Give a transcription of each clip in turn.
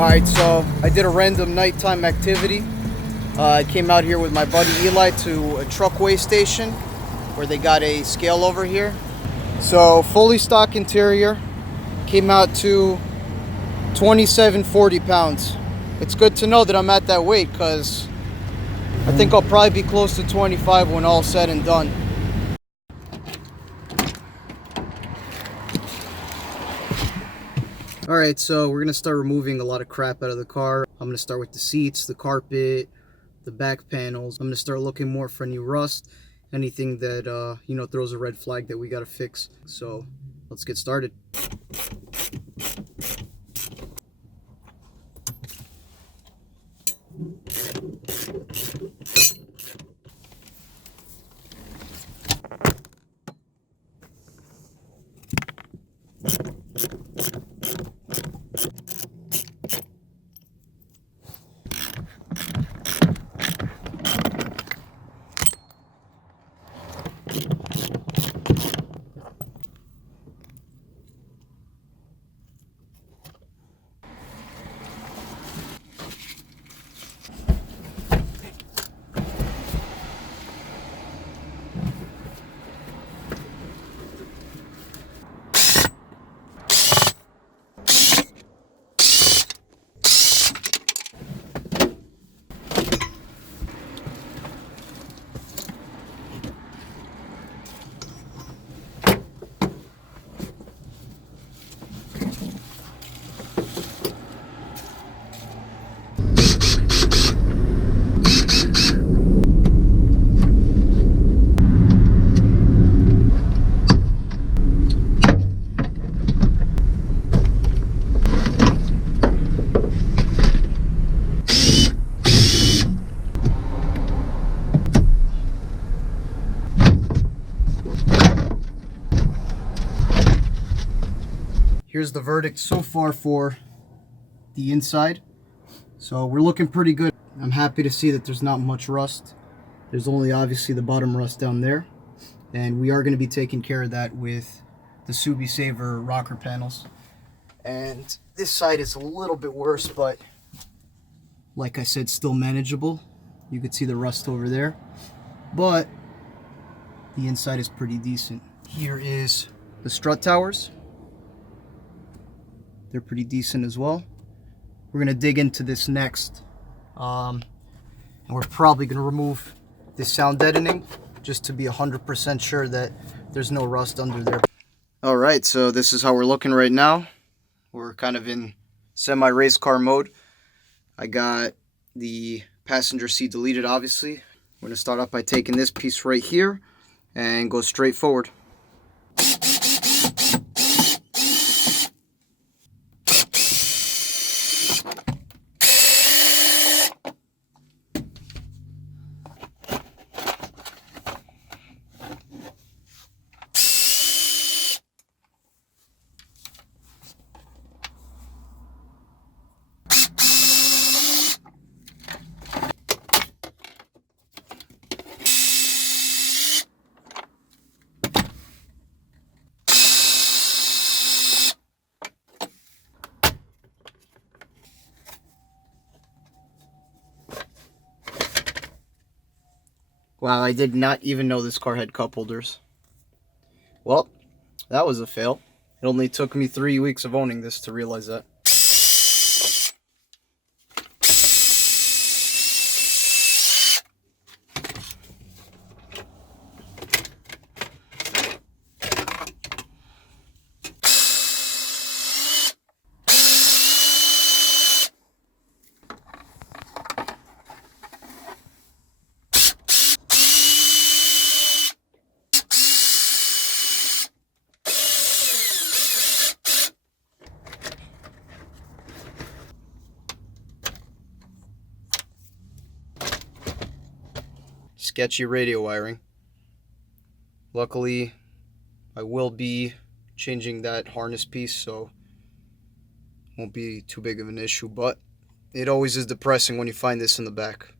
Alright, so I did a random nighttime activity. I came out here with my buddy Eli to a truck weigh station where they got a scale over here. So fully stock interior, came out to 2740 pounds. It's good to know that I'm at that weight because I think I'll probably be close to 25 when all said and done. Alright, so we're going to start removing a lot of crap out of the car. I'm going to start with the seats, the carpet, the back panels. I'm going to start looking more for new rust, anything that, throws a red flag that we got to fix. So let's get started. Here's the verdict so far for the inside. So we're looking pretty good. I'm happy to see that there's not much rust. There's only obviously the bottom rust down there. And we are going to be taking care of that with the Subi Saver rocker panels. And this side is a little bit worse, but like I said, still manageable. You could see the rust over there. But the inside is pretty decent. Here is the strut towers. They're pretty decent as well. We're gonna dig into this next. And we're probably gonna remove this sound deadening just to be 100% sure that there's no rust under there. All right, so this is how we're looking right now. We're kind of in semi-race car mode. I got the passenger seat deleted, obviously. We're gonna start off by taking this piece right here and go straight forward. Wow, I did not even know this car had cup holders. Well, that was a fail. It only took me 3 weeks of owning this to realize that. Sketchy radio wiring. Luckily, I will be changing that harness piece, so won't be too big of an issue, but it always is depressing when you find this in the back.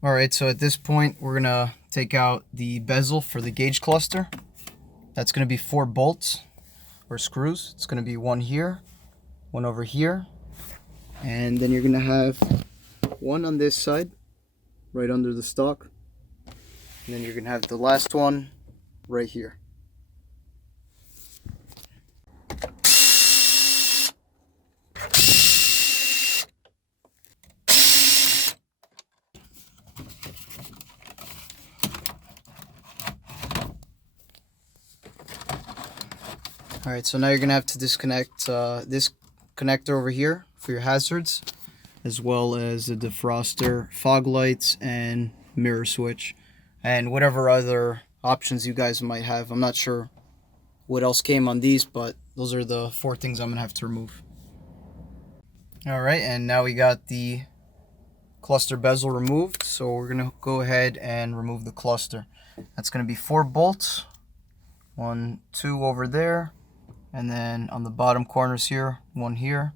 All right, so at this point, we're gonna take out the bezel for the gauge cluster. That's gonna be 4 bolts or screws. It's gonna be one here, one over here, and then you're gonna have one on this side, right under the stock, and then you're gonna have the last one right here. Alright, so now you're going to have to disconnect this connector over here for your hazards, as well as the defroster, fog lights, and mirror switch, and whatever other options you guys might have. I'm not sure what else came on these, but those are the 4 things I'm going to have to remove. Alright, and now we got the cluster bezel removed, so we're going to go ahead and remove the cluster. That's going to be 4 bolts, 1, 2 over there, and then on the bottom corners here, 1 here,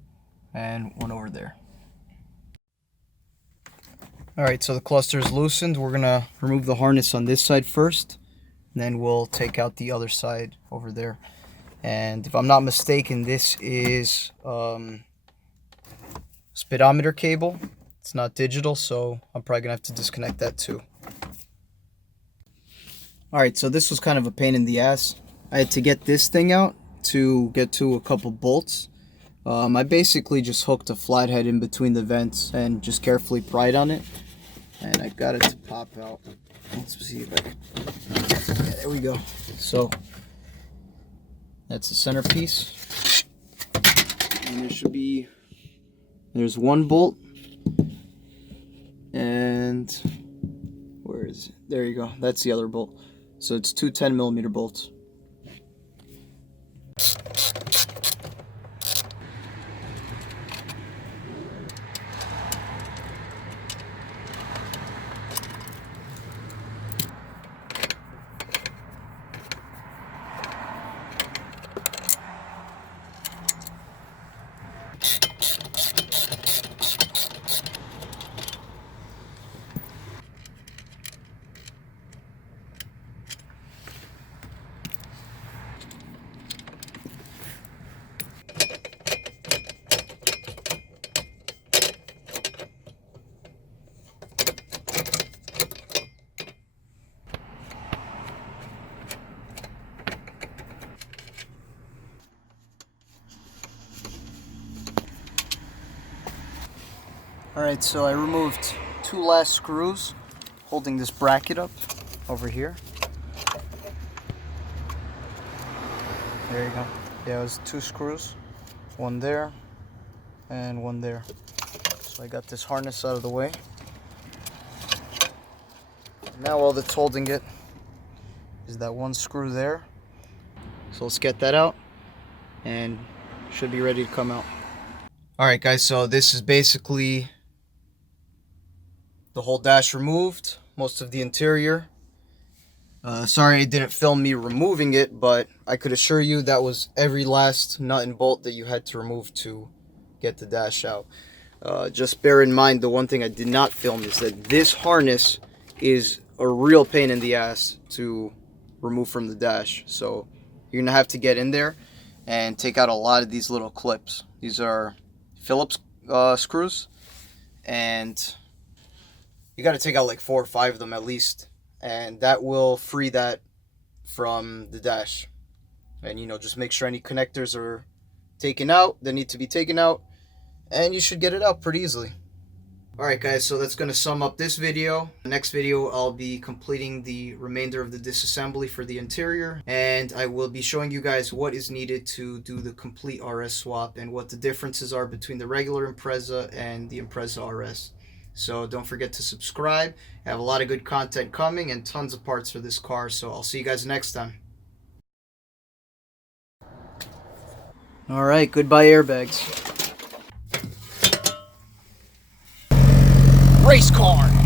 and 1 over there. Alright, so the cluster is loosened. We're going to remove the harness on this side first, and then we'll take out the other side over there. And if I'm not mistaken, this is speedometer cable. It's not digital, so I'm probably going to have to disconnect that too. Alright, so this was kind of a pain in the ass. I had to get this thing out to get to a couple bolts. I basically just hooked a flathead in between the vents and just carefully pried on it, and I got it to pop out. Let's see if I can. Yeah, there we go. So that's the centerpiece, and there's 1 bolt, and where is it? There you go. That's the other bolt. So it's 2 10mm bolts. Alright, so I removed 2 last screws holding this bracket up over here. There you go. Yeah, it was 2 screws. 1 there and 1 there. So I got this harness out of the way. Now all that's holding it is that 1 screw there. So let's get that out and should be ready to come out. Alright guys, so this is basically the whole dash removed, most of the interior. Sorry I didn't film me removing it, but I could assure you that was every last nut and bolt that you had to remove to get the dash out. Just bear in mind, the one thing I did not film is that this harness is a real pain in the ass to remove from the dash. So you're gonna have to get in there and take out a lot of these little clips. These are Phillips screws, and you got to take out like 4 or 5 of them at least, and that will free that from the dash. And you know, just make sure any connectors are taken out that need to be taken out, and you should get it out pretty easily. Alright guys, so that's going to sum up this video. The next video I'll be completing the remainder of the disassembly for the interior, and I will be showing you guys what is needed to do the complete RS swap and what the differences are between the regular Impreza and the Impreza RS. So don't forget to subscribe. I have a lot of good content coming and tons of parts for this car, so I'll see you guys next time. Alright, goodbye airbags. Race car.